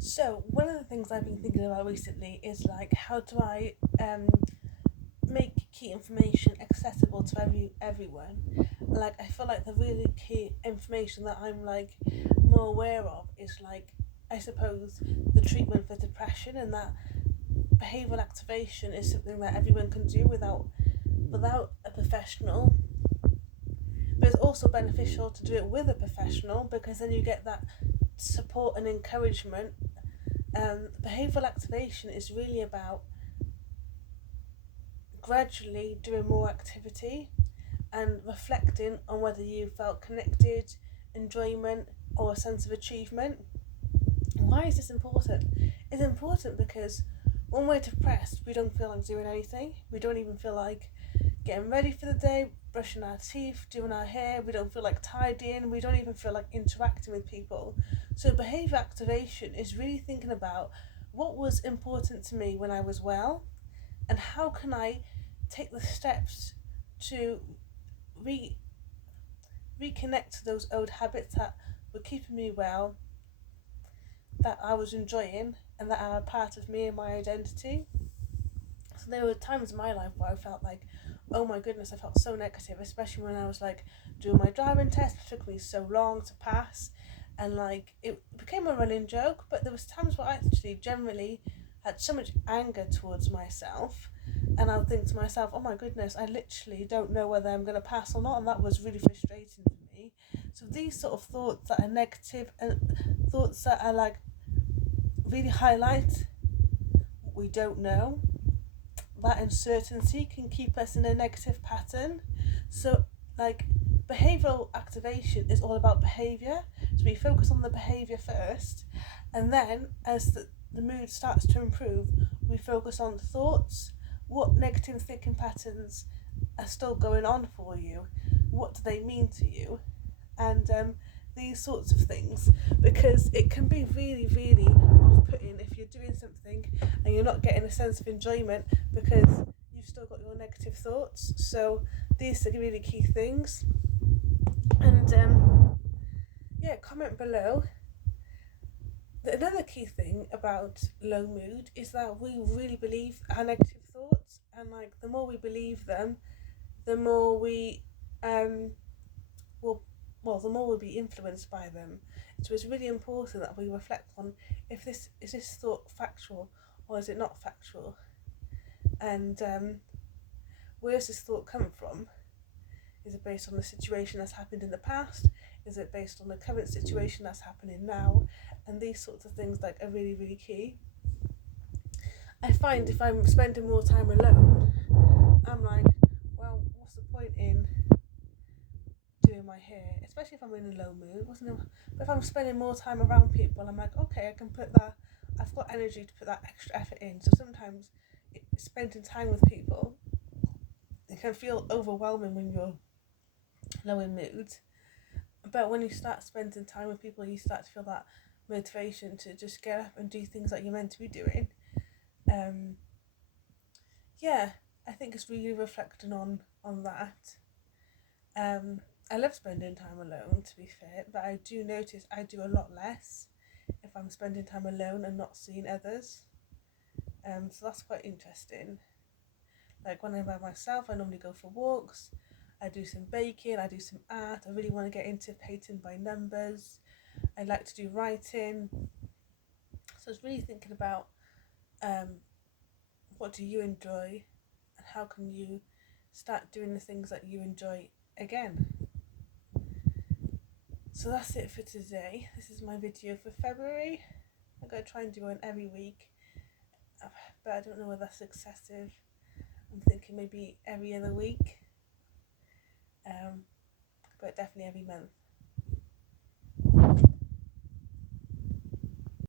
So one of the things I've been thinking about recently is like how do I make key information accessible to everyone. Like I feel like the really key information that I'm like more aware of is like I suppose the treatment for depression, and that behavioural activation is something that everyone can do without a professional. But it's also beneficial to do it with a professional because then you get that support and encouragement. Behavioural activation is really about gradually doing more activity and reflecting on whether you felt connected, enjoyment, or a sense of achievement. Why is this important? It's important because when we're depressed, we don't feel like doing anything. We don't even feel like getting ready for the day, brushing our teeth, doing our hair. We don't feel like tidying. We don't even feel like interacting with people. So, behaviour activation is really thinking about what was important to me when I was well, and how can I take the steps to re- reconnect to those old habits that were keeping me well, that I was enjoying, and that are a part of me and my identity. So there were times in my life where I felt like, oh my goodness, I felt so negative, especially when I was like doing my driving test. It took me so long to pass, and like it became a running joke. But there was times where I actually generally had so much anger towards myself, and I would think to myself, oh my goodness, I literally don't know whether I'm going to pass or not, and that was really frustrating for me. So these sort of thoughts that are negative and thoughts that are like really highlight what we don't know, that uncertainty can keep us in a negative pattern. So, like, behavioral activation is all about behavior. So, we focus on the behavior first, and then as the mood starts to improve, we focus on thoughts. What negative thinking patterns are still going on for you? What do they mean to you? And these sorts of things, because it can be really, really off putting if you're doing something and you're not getting a sense of enjoyment because you've still got your negative thoughts. So, these are really key things. And yeah, comment below. Another key thing about low mood is that we really believe our negative thoughts, and like the more we believe them, the more we will the more we'll be influenced by them. So it's really important that we reflect on if this is this thought factual or is it not factual, and where does this thought come from? Is it based on the situation that's happened in the past? Is it based on the current situation that's happening now? And these sorts of things like are really, really key. I find if I'm spending more time alone, I'm like, well, what's the point in doing my hair, especially if I'm in a low mood. But if I'm spending more time around people, I'm like, okay, I can put that. I've got energy to put that extra effort in. So sometimes spending time with people, it can feel overwhelming when you're low in mood. But when you start spending time with people, you start to feel that motivation to just get up and do things that you're meant to be doing. Um, yeah, I think it's really reflecting on that. I love spending time alone, to be fair, but I do notice I do a lot less if I'm spending time alone and not seeing others. So that's quite interesting. Like when I'm by myself, I normally go for walks. I do some baking. I do some art. I really want to get into painting by numbers. I like to do writing. So I was really thinking about um, what do you enjoy, and how can you start doing the things that you enjoy again. So that's it for today. This is my video for February. I'm going to try and do one every week, but I don't know whether that's excessive. I'm thinking maybe every other week, but definitely every month.